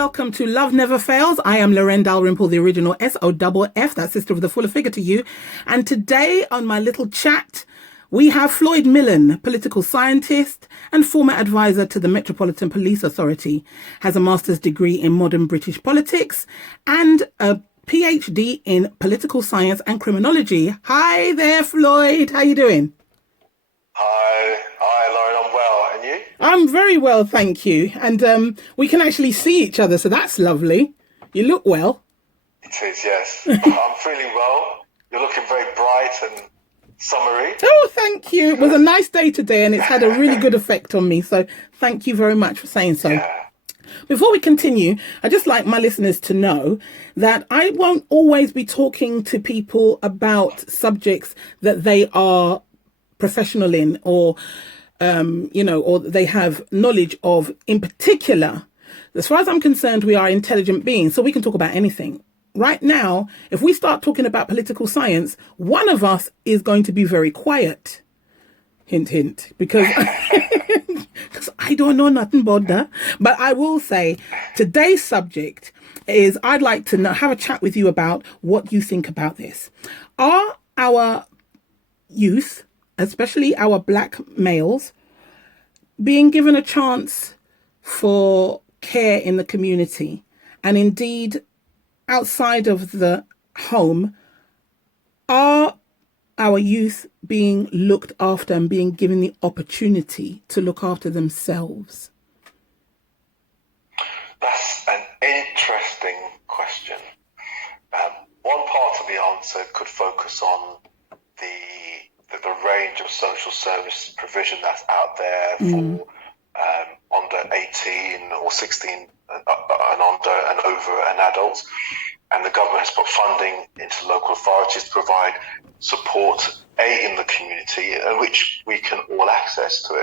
welcome to Love Never Fails. I am Loren Dalrymple, the original SoFF, that sister of the fuller figure to you. And today on my little chat, we have Floyd Millen, political scientist and former advisor to the Metropolitan Police Authority, has a master's degree in modern British politics and a PhD in political science and criminology. Hi there, Floyd. How you doing? Hi, Lauren. I'm well, and you? I'm very well, thank you. And we can actually see each other, so that's lovely. You look well. It is, yes. I'm feeling well. You're looking very bright and summery. Oh, thank you. It was a nice day today, and it's had a really good effect on me. So thank you very much for saying so. Yeah. Before we continue, I'd just like my listeners to know that I won't always be talking to people about subjects that they are professional in or, or they have knowledge of in particular. As far as I'm concerned, we are intelligent beings, so we can talk about anything. Right now, if we start talking about political science, one of us is going to be very quiet. Hint, hint, because I don't know nothing about that. But I will say today's subject is I'd like to have a chat with you about what you think about this. Are our youth, especially our black males, being given a chance for care in the community and indeed outside of the home? Are our youth being looked after and being given the opportunity to look after themselves? That's an interesting question. One part of the answer could focus on the range of social service provision that's out there for under 18 or 16 and under and over and adults. And the government has put funding into local authorities to provide support in the community, in which we can all have access to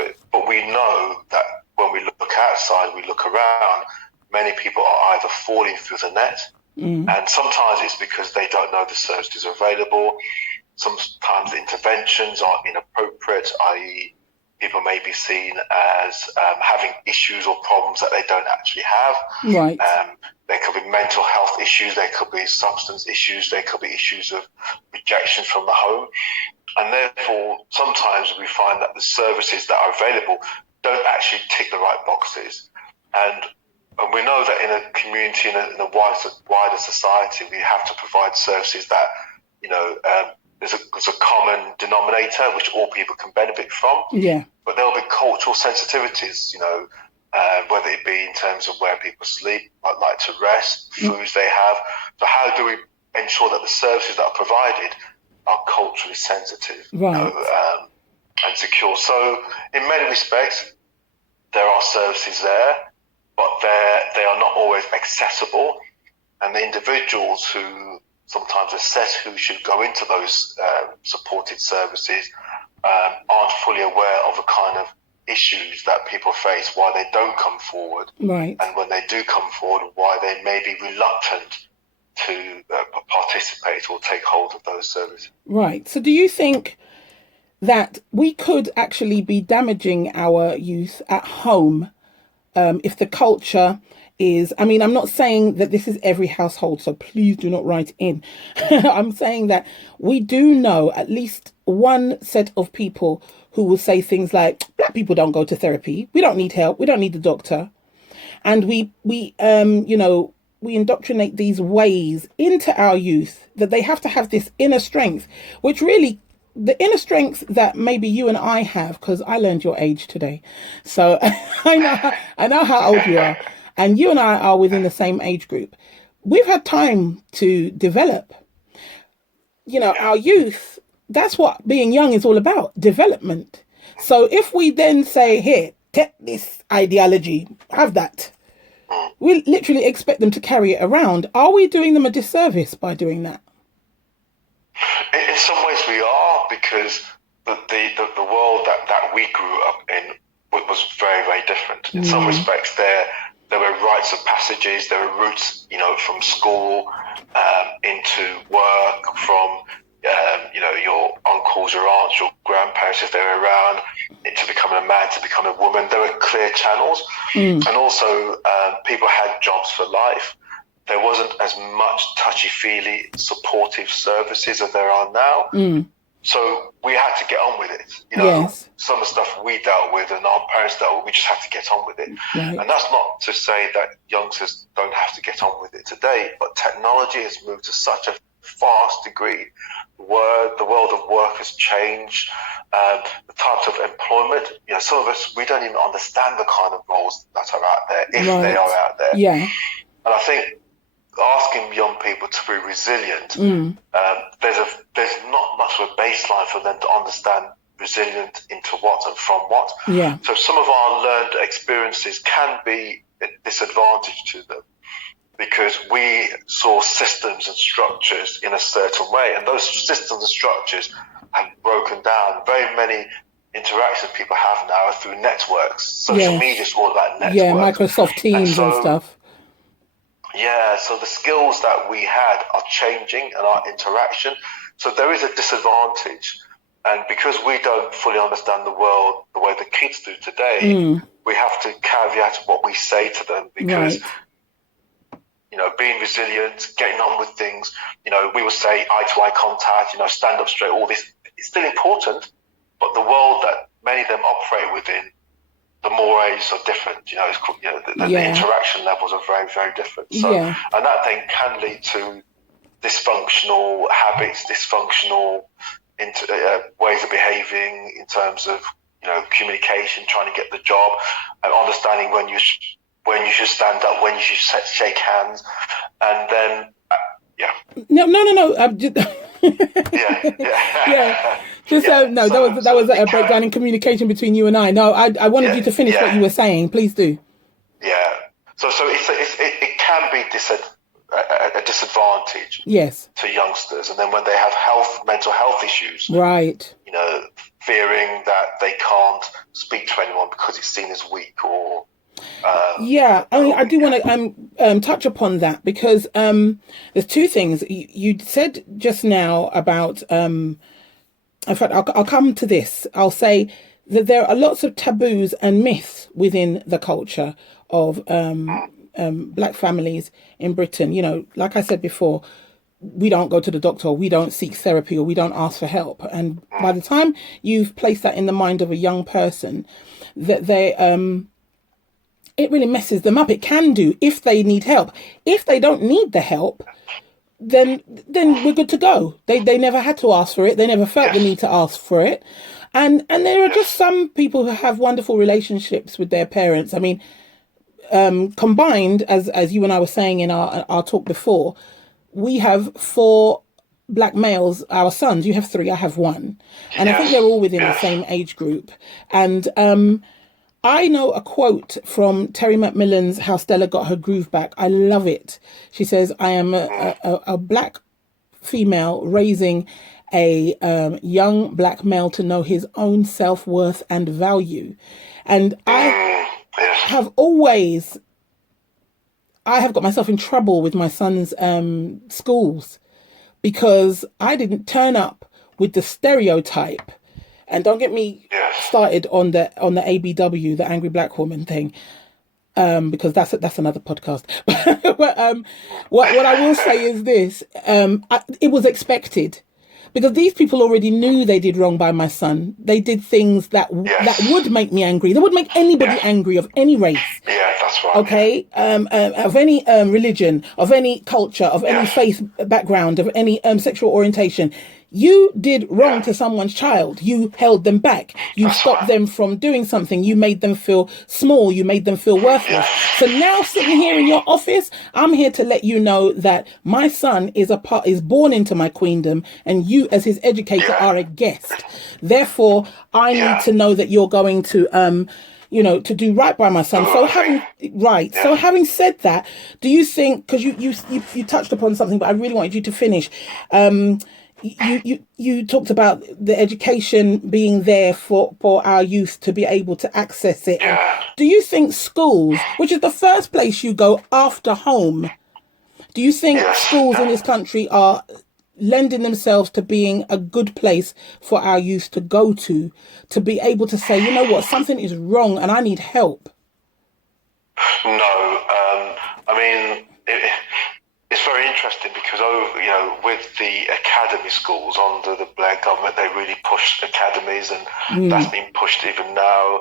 it. But we know that when we look outside, we look around, many people are either falling through the net, and sometimes it's because they don't know the services are available. Sometimes the interventions are inappropriate, i.e. people may be seen as having issues or problems that they don't actually have. Right. There could be mental health issues, there could be substance issues, there could be issues of rejection from the home. And therefore, sometimes we find that the services that are available don't actually tick the right boxes. And we know that in a community, in a wider society, we have to provide services that, there's a common denominator which all people can benefit from. Yeah. But there'll be cultural sensitivities, whether it be in terms of where people sleep, like to rest, foods they have. So how do we ensure that the services that are provided are culturally sensitive, right, and secure? So in many respects, there are services there, but they are not always accessible. And the individuals who sometimes assess who should go into those supported services aren't fully aware of the kind of issues that people face, why they don't come forward, right, and when they do come forward, why they may be reluctant to participate or take hold of those services. Right. So do you think that we could actually be damaging our youth at home if the culture is, I'm not saying that this is every household, so please do not write in. I'm saying that we do know at least one set of people who will say things like, black people don't go to therapy. We don't need help. We don't need the doctor. And we indoctrinate these ways into our youth that they have to have this inner strength, which really, the inner strength that maybe you and I have, because I learned your age today. So I know how old you are. And you and I are within the same age group. We've had time to develop. Our youth, that's what being young is all about, development. So if we then say, here, take this ideology, have that, we literally expect them to carry it around. Are we doing them a disservice by doing that? In some ways we are, because the world that we grew up in was very, very different. In some respects, there were rites of passages, there were routes, from school into work, from your uncles, your aunts, your grandparents, if they're around, to becoming a man, to becoming a woman. There were clear channels. And also people had jobs for life. There wasn't as much touchy-feely supportive services as there are now. So we had to get on with it. Yes. Some of the stuff we dealt with and our parents dealt with, we just had to get on with it. Right. And that's not to say that youngsters don't have to get on with it today, but technology has moved to such a fast degree. The world of work has changed. The types of employment, some of us, we don't even understand the kind of roles that are out there, if they are out there. Yeah. And I think asking young people to be resilient, there's not much of a baseline for them to understand resilient into what and from what. Yeah. So some of our learned experiences can be a disadvantage to them because we saw systems and structures in a certain way, and those systems and structures have broken down. Very many interactions people have now are through networks. Social media is all about networks. Yeah, Microsoft Teams and stuff. Yeah, so the skills that we had are changing and our interaction. So there is a disadvantage. And because we don't fully understand the world the way the kids do today, we have to caveat what we say to them because, being resilient, getting on with things, we will say eye-to-eye contact, stand up straight, all this. It's still important, but the world that many of them operate within, the mores are different. The interaction levels are very, very different. So, and that then can lead to dysfunctional habits, dysfunctional ways of behaving in terms of communication, trying to get the job, and understanding when you should stand up, when you should shake hands, and then No. I'm just... yeah. That was a breakdown in communication between you and I. No, I wanted you to finish what you were saying. Please do. Yeah. So it can be a disadvantage. Yes. To youngsters, and then when they have mental health issues, right? Fearing that they can't speak to anyone because it's seen as weak or. I do want to touch upon that because there's two things you said just now about. In fact, I'll come to this. I'll say that there are lots of taboos and myths within the culture of Black families in Britain. Like I said before, we don't go to the doctor, we don't seek therapy, or we don't ask for help. And by the time you've placed that in the mind of a young person, that they it really messes them up. It can do if they need help. If they don't need the help, then we're good to go. They never had to ask for it. They never felt the need to ask for it. And there are just some people who have wonderful relationships with their parents. I mean, combined, as you and I were saying in our talk before, we have 4 Black males, our sons. You have 3, I have 1. And I think they're all within the same age group. And I know a quote from Terry McMillan's How Stella Got Her Groove Back. I love it. She says, I am a Black female raising a young Black male to know his own self-worth and value. And I have got myself in trouble with my son's schools because I didn't turn up with the stereotype. And don't get me started on the ABW, the angry Black woman thing, because that's another podcast. But what I will say is this: it was expected, because these people already knew they did wrong by my son. They did things that would make me angry. They would make anybody angry of any race. Yeah, that's right. Okay, of any religion, of any culture, of any faith background, of any sexual orientation. You did wrong to someone's child. You held them back. You stopped them from doing something. You made them feel small. You made them feel worthless. So now, sitting here in your office, I'm here to let you know that my son is born into my queendom, and you, as his educator, are a guest. Therefore, I need to know that you're going to to do right by my son. So having said that, do you think, because you touched upon something, but I really wanted you to finish. You talked about the education being there for our youth to be able to access it. Do you think schools, which is the first place you go after home, do you think schools in this country are lending themselves to being a good place for our youth to go to be able to say, you know what, something is wrong and I need help. No, I mean, it's very interesting because with the academy schools under the Blair government, they really pushed academies, and that's been pushed even now.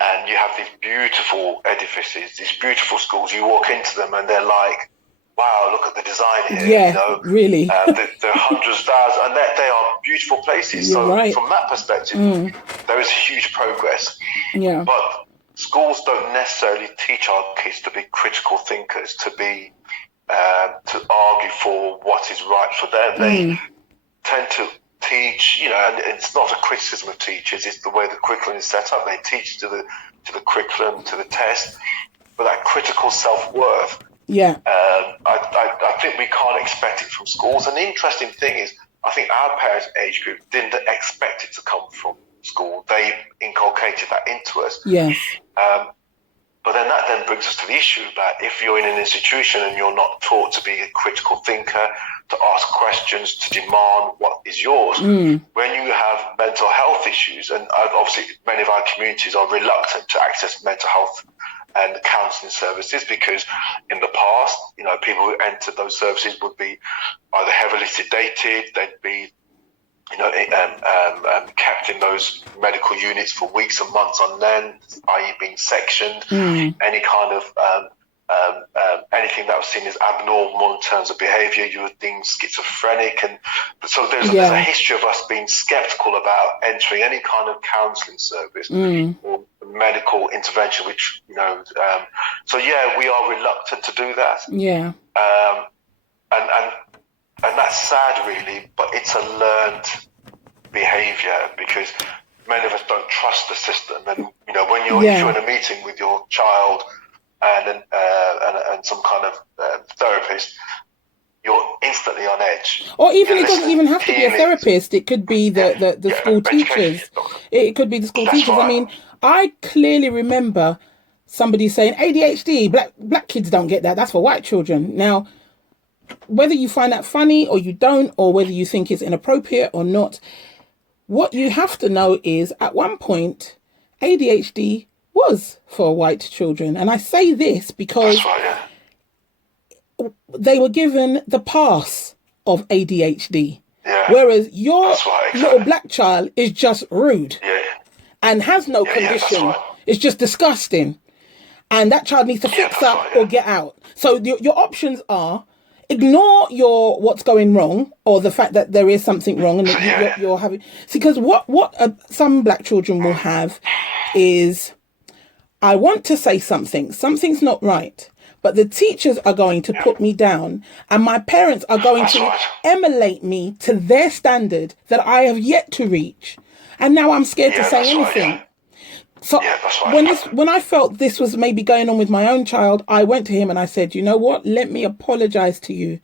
And you have these beautiful edifices, these beautiful schools. You walk into them and they're like, wow, look at the design here. Yeah, really. There are hundreds of thousands, and they are beautiful places. You're so right. From that perspective, there is huge progress. Yeah. But schools don't necessarily teach our kids to be critical thinkers, to be to argue for what is right for them. They tend to teach, and it's not a criticism of teachers, it's the way the curriculum is set up. They teach to the curriculum, to the test, but that critical self-worth, I think we can't expect it from schools. And the interesting thing is, I think our parents' age group didn't expect it to come from school. They inculcated that into us. Yes. But then that then brings us to the issue that if you're in an institution and you're not taught to be a critical thinker, to ask questions, to demand what is yours, when you have mental health issues, and obviously many of our communities are reluctant to access mental health and counselling services because in the past, people who entered those services would be either heavily sedated, they'd be kept in those medical units for weeks and months on end, i.e. being sectioned, any kind of anything that was seen as abnormal in terms of behaviour, you were deemed schizophrenic. And so there's a history of us being sceptical about entering any kind of counselling service or medical intervention, which, so we are reluctant to do that. Yeah. And that's sad, really, but it's a learned behaviour because many of us don't trust the system. And when if you're in a meeting with your child and some kind of therapist, you're instantly on edge. Or even it doesn't even have to be a therapist. It could be the school teachers. It could be the school teachers. Right. I mean, I clearly remember somebody saying ADHD. Black kids don't get that. That's for white children. Now, whether you find that funny or you don't, or whether you think it's inappropriate or not, what you have to know is at one point, ADHD was for white children. And I say this because they were given the pass of ADHD. Yeah. Whereas your little black child is just rude and has no condition. It's just disgusting. And that child needs to fix up or get out. So your options are ignore what's going wrong or the fact that there is something wrong and that you're having. See, because what some black children will have is, I want to say something's not right, but the teachers are going to put me down and my parents are going to emulate me to their standard that I have yet to reach. And now I'm scared to say anything. So when I felt this was maybe going on with my own child, I went to him and I said, you know what, let me apologize to you.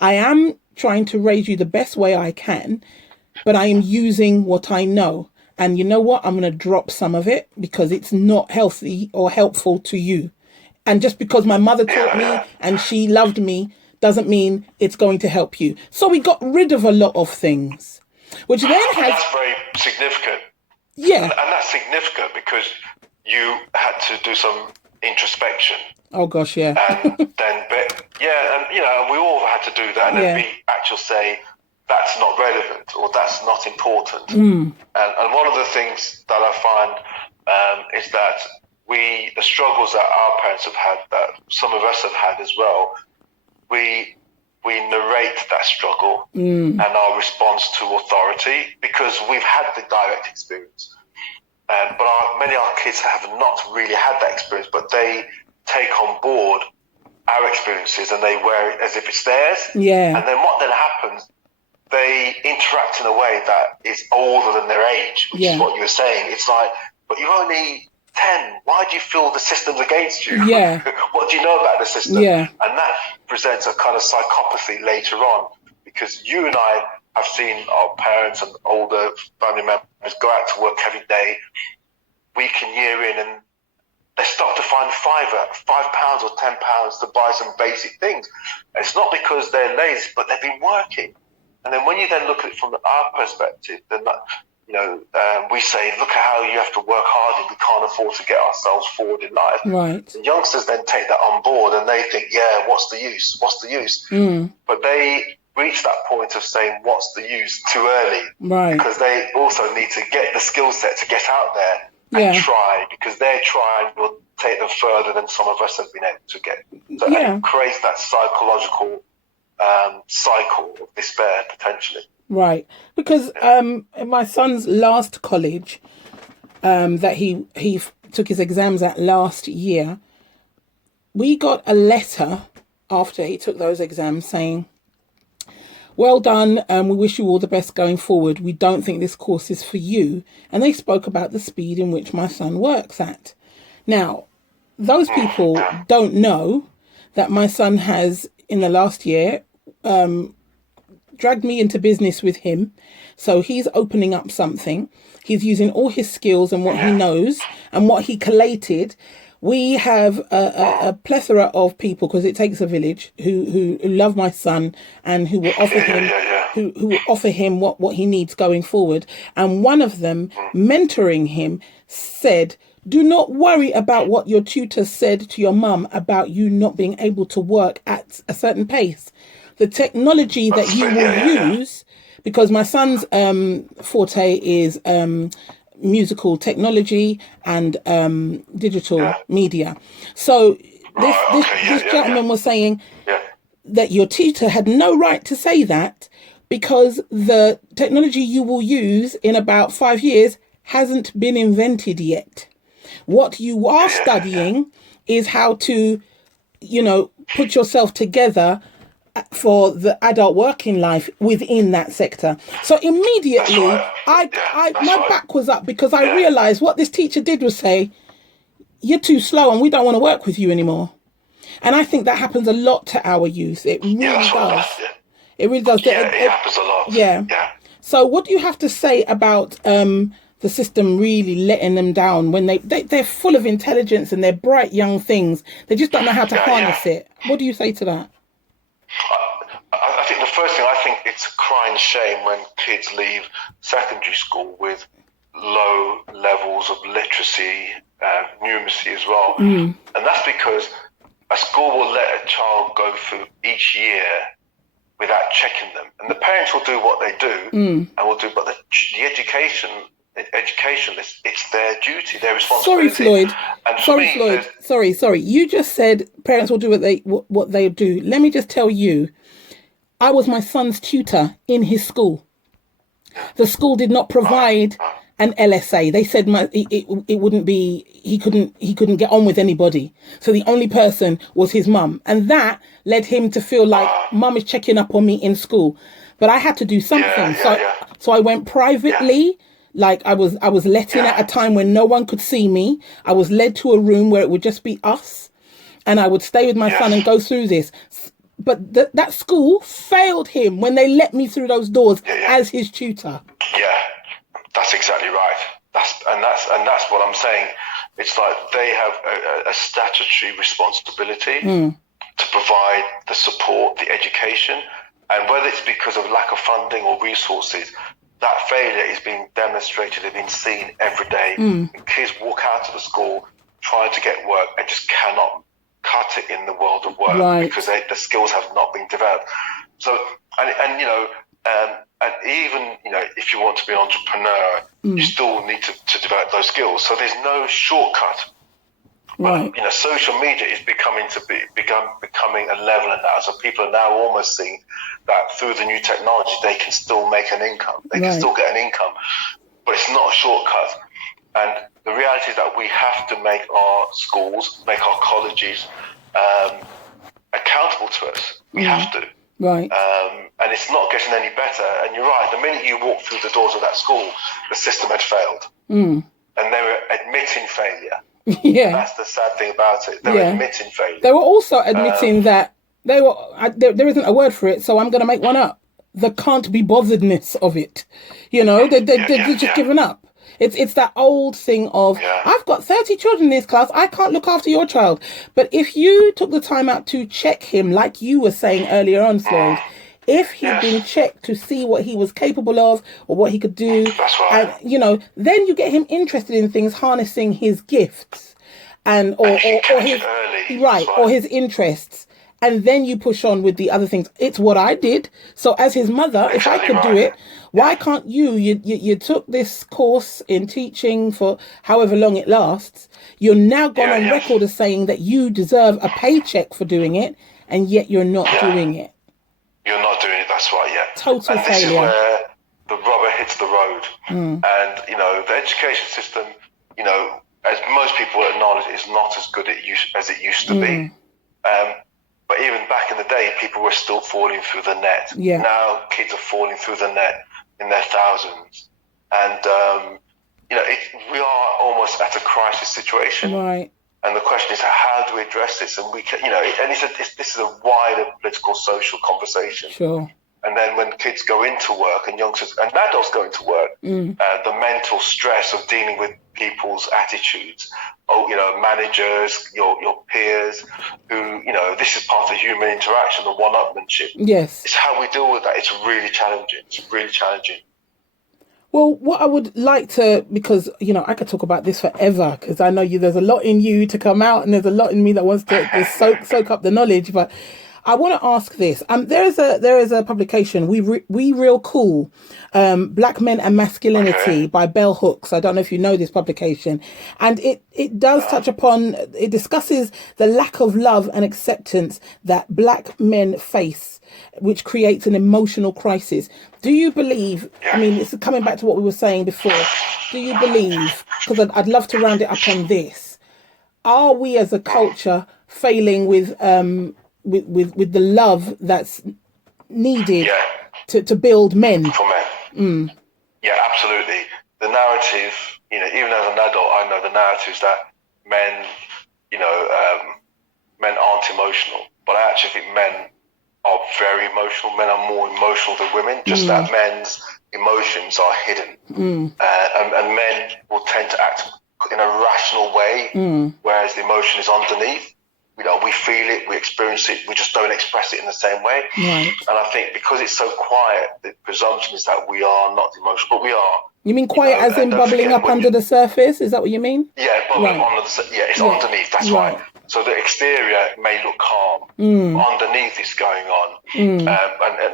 I am trying to raise you the best way I can, but I am using what I know. And you know what, I'm going to drop some of it because it's not healthy or helpful to you. And just because my mother taught me and she loved me doesn't mean it's going to help you. So we got rid of a lot of things, which then That's very significant. Yeah. And that's significant because you had to do some introspection. Oh, gosh, yeah. And then, and we all had to do that. And then we actually say, that's not relevant or that's not important. And one of the things that I find is that the struggles that our parents have had, that some of us have had as well, we narrate that struggle and our response to authority because we've had the direct experience. But many of our kids have not really had that experience, but they take on board our experiences and they wear it as if it's theirs. Yeah. And then what then happens, they interact in a way that is older than their age, which is what you were saying. It's like, but you're only 10. Why do you feel the system's against you? Yeah. What do you know about the system? Yeah. And that presents a kind of psychopathy later on because you and I have seen our parents and older family members go out to work every day, week and year in, and they stop to find £5 or £10 to buy some basic things. And it's not because they're lazy, but they've been working. And then when you then look at it from our perspective, then we say, look at how you have to work hard and we can't afford to get ourselves forward in life. Right. And youngsters then take that on board and they think, yeah, what's the use? What's the use? But they reach that point of saying, what's the use, too early. Right. Because they also need to get the skill set to get out there and try, because their trying will take them further than some of us have been able to get. So and it creates that psychological cycle of despair, potentially. Right. Because in my son's last college that he took his exams at last year, we got a letter after he took those exams saying, well done, we wish you all the best going forward. We don't think this course is for you. And they spoke about the speed in which my son works at. Now, those people don't know that my son has, in the last year, dragged me into business with him. So he's opening up something. He's using all his skills and what he knows and what he collated. We have a plethora of people, because it takes a village, who love my son and who will offer him who will offer him what he needs going forward. And one of them, mentoring him, said, do not worry about what your tutor said to your mum about you not being able to work at a certain pace. The technology that you will use, because my son's forte is musical technology and digital media. So this gentleman was saying that your tutor had no right to say that, because the technology you will use in about 5 years hasn't been invented yet. What you are studying is how to, put yourself together for the adult working life within that sector. So immediately my back was up, because I realized what this teacher did was say, you're too slow and we don't want to work with you anymore. And I think that happens a lot to our youth. It really does. It really does. It happens a lot. Yeah. So what do you have to say about the system really letting them down when they're full of intelligence and they're bright young things? They just don't know how to harness it. What do you say to that? I think the first thing, I think it's a crying shame when kids leave secondary school with low levels of literacy, numeracy as well. And that's because a school will let a child go through each year without checking them. And the parents will do what they do and will do, but the education, it's their duty, their responsibility. Sorry, Floyd. You just said parents will do what they do. Let me just tell you, I was my son's tutor in his school. The school did not provide an LSA. They said it wouldn't be. He couldn't get on with anybody. So the only person was his mum, and that led him to feel like mum is checking up on me in school. But I had to do something. So I went privately. Like I was let in at a time when no one could see me. I was led to a room where it would just be us, and I would stay with my son and go through this. But that school failed him when they let me through those doors as his tutor. Yeah, that's exactly right. That's what I'm saying. It's like they have a statutory responsibility to provide the support, the education, and whether it's because of lack of funding or resources, that failure is being demonstrated and being seen every day. Kids walk out of the school trying to get work and just cannot cut it in the world of work because the skills have not been developed. So, and even, if you want to be an entrepreneur, you still need to develop those skills. So there's no shortcut. Right. But, social media is becoming a leveler now. So people are now almost seeing that through the new technology, they can still make an income. They can still get an income, but it's not a shortcut. And the reality is that we have to make our schools, make our colleges accountable to us. We have to. Right. And it's not getting any better. And you're right, the minute you walk through the doors of that school, the system had failed. And they were admitting failure. Yeah. And that's the sad thing about it. They were admitting failure. They were also admitting that there isn't a word for it, so I'm going to make one up. The can't be botheredness of it. They're just giving up. It's that old thing of, I've got 30 children in this class, I can't look after your child. But if you took the time out to check him, like you were saying earlier on, Floyd, if he'd been checked to see what he was capable of or what he could do, That's right. and then you get him interested in things, harnessing his gifts and or his early. or his interests, and then you push on with the other things. It's what I did. So as his mother, if I could do it, why can't you? You took this course in teaching for however long it lasts. You're now gone on record as saying that you deserve a paycheck for doing it, and yet you're not doing it. You're not doing it, that's right, Total and failure. this is where the rubber hits the road. And, the education system, as most people acknowledge, is not as good as it used to be. But even back in the day, people were still falling through the net. Yeah. Now kids are falling through the net in their thousands. And, we are almost at a crisis situation. Right. And the question is, how do we address this? And we can, and this is a wider political, social conversation. Sure. And then when kids go into work and youngsters and adults go into work, the mental stress of dealing with people's attitudes, managers, your peers, who, this is part of human interaction, the one-upmanship. Yes. It's how we deal with that. It's really challenging. Well, what I would like to, because, I could talk about this forever, because I know there's a lot in you to come out and there's a lot in me that wants to soak up the knowledge. But I want to ask this. There is a publication, We Real Cool, Black Men and Masculinity by Bell Hooks. I don't know if you know this publication. And it does touch upon, it discusses the lack of love and acceptance that Black men face, which creates an emotional crisis. Do you believe, it's coming back to what we were saying before, do you believe, because I'd love to round it up on this, are we as a culture failing with the love that's needed to build men? For men. Yeah, absolutely. The narrative, even as an adult, I know the narrative is that men, men aren't emotional. But I actually think men are very emotional. Men are more emotional than women, just that men's emotions are hidden. And men will tend to act in a rational way, whereas the emotion is underneath. We feel it, we experience it, we just don't express it in the same way. Right. And I think because it's so quiet, the presumption is that we are not emotional, but we are. You mean quiet as in bubbling up under the surface? Is that what you mean? Yeah, bubbling under the it's underneath, that's right. So the exterior may look calm, underneath is going on. And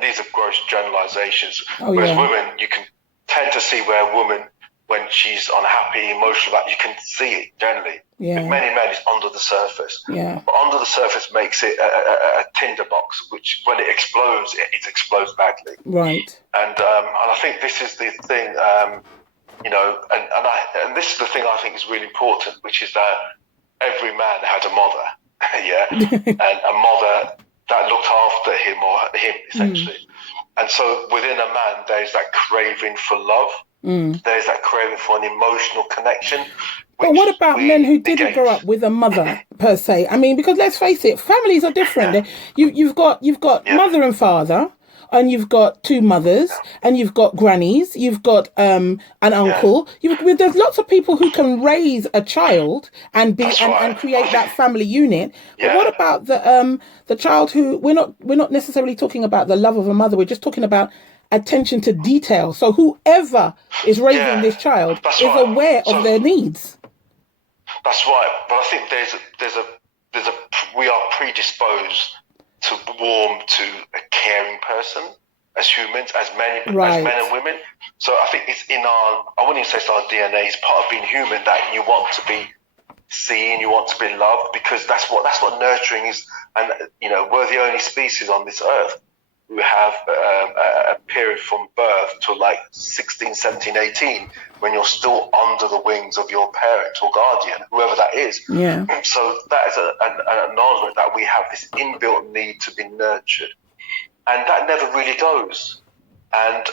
these are gross generalizations. Whereas women, you can tend to see where a woman, when she's unhappy, emotional, that you can see it generally. Yeah. With many men, it's under the surface. Yeah. But under the surface makes it a tinderbox, which when it explodes, it explodes badly. Right. And I think this is the thing, and this is the thing I think is really important, which is that every man had a mother, and a mother that looked after him or him, essentially. And so within a man, there's that craving for love. There's that craving for an emotional connection. But what about men who didn't grow up with a mother per se? Because let's face it, families are different. You've got mother and father, and you've got two mothers, and you've got grannies, you've got an uncle. There's lots of people who can raise a child and and create that family unit. But what about the child who we're not necessarily talking about the love of a mother. We're just talking about attention to detail. So whoever is raising this child is aware of their needs. That's right, but I think we are predisposed to warm to a caring person as humans, as men and women. So I think it's in our, I wouldn't even say it's our DNA, it's part of being human that you want to be seen, you want to be loved, because that's what nurturing is. And we're the only species on this earth who have a period from birth to like 16, 17, 18, when you're still under the wings of your parent or guardian, whoever that is. Yeah. So that is an acknowledgement that we have this inbuilt need to be nurtured. And that never really goes. And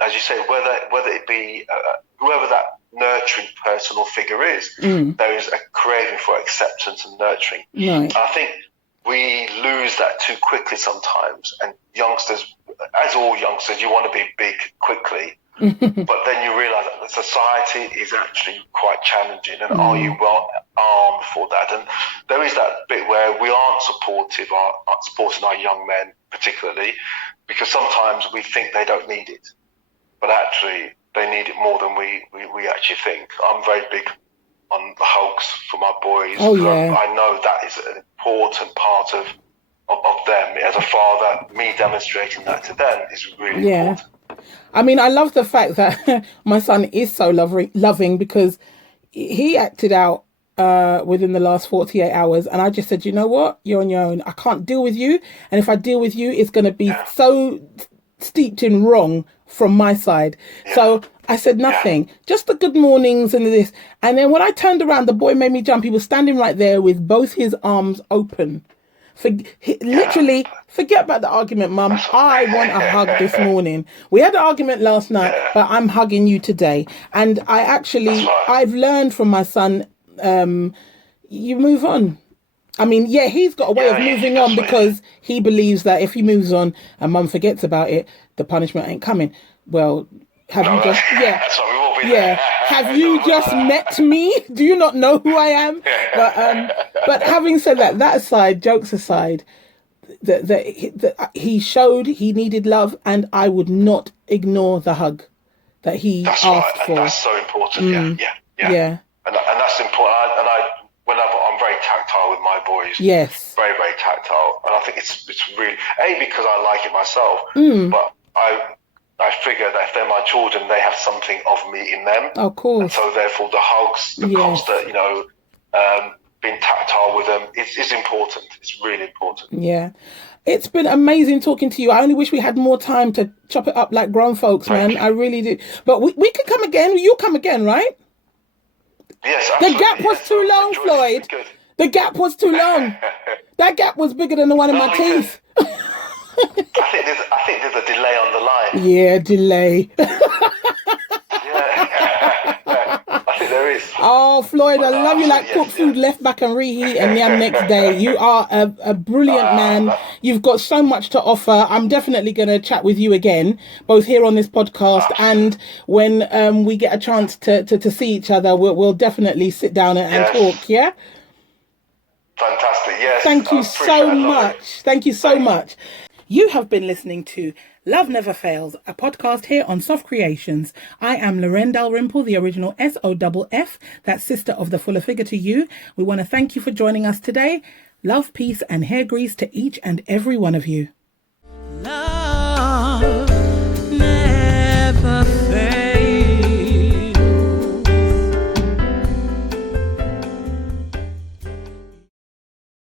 as you say, whether it be whoever that nurturing person or figure is, there is a craving for acceptance and nurturing. Right. I think we lose that too quickly sometimes. And youngsters, as all youngsters, you want to be big quickly. But then you realise that the society is actually quite challenging, and are you well armed for that? And there is that bit where we aren't supporting our young men particularly, because sometimes we think they don't need it, but actually they need it more than we actually think. I'm very big on the hugs for my boys. Oh, yeah. I know that is an important part of them. As a father, me demonstrating that to them is really important. I mean, I love the fact that my son is so loving, because he acted out within the last 48 hours. And I just said, you know what? You're on your own. I can't deal with you. And if I deal with you, it's going to be so steeped in wrong from my side. So I said nothing, just the good mornings and this. And then when I turned around, the boy made me jump. He was standing right there with both his arms open. Literally, forget about the argument, Mum. I want a hug this morning. We had an argument last night, but I'm hugging you today. And I've learned from my son, you move on. I mean, he's got a way of moving on, because he believes that if he moves on and Mum forgets about it, the punishment ain't coming. Well, have you just met me? Do you not know who I am? But having said that aside, jokes aside, that he showed he needed love, and I would not ignore the hug that he asked for. That's so important. Yeah. And that's important. I'm very tactile with my boys. Yes. Very, very tactile. And I think it's really, because I like it myself, but I figure that if they're my children, they have something of me in them. Of course. And so therefore the hugs, the constant, being tactile with them is important. It's really important. Yeah. It's been amazing talking to you. I only wish we had more time to chop it up like grown folks, man. I really do. But we could come again. You'll come again, right? Yes, absolutely. The gap was too long, Floyd. The gap was too long. That gap was bigger than the one in my teeth. I think there's a delay on the line. Yeah, delay. I think there is. Oh, Floyd, I love you like cooked food left back and reheat and yam next day. You are a brilliant man. You've got so much to offer. I'm definitely going to chat with you again, both here on this podcast and when we get a chance to see each other. We'll definitely sit down and talk, yeah? Fantastic, yes. Thank you so much. Thank you so much. You have been listening to Love Never Fails, a podcast here on SoFF Creations. I am Loren Dalrymple, the original SoFF, that's sister of the fuller figure to you. We want to thank you for joining us today. Love, peace and hair grease to each and every one of you.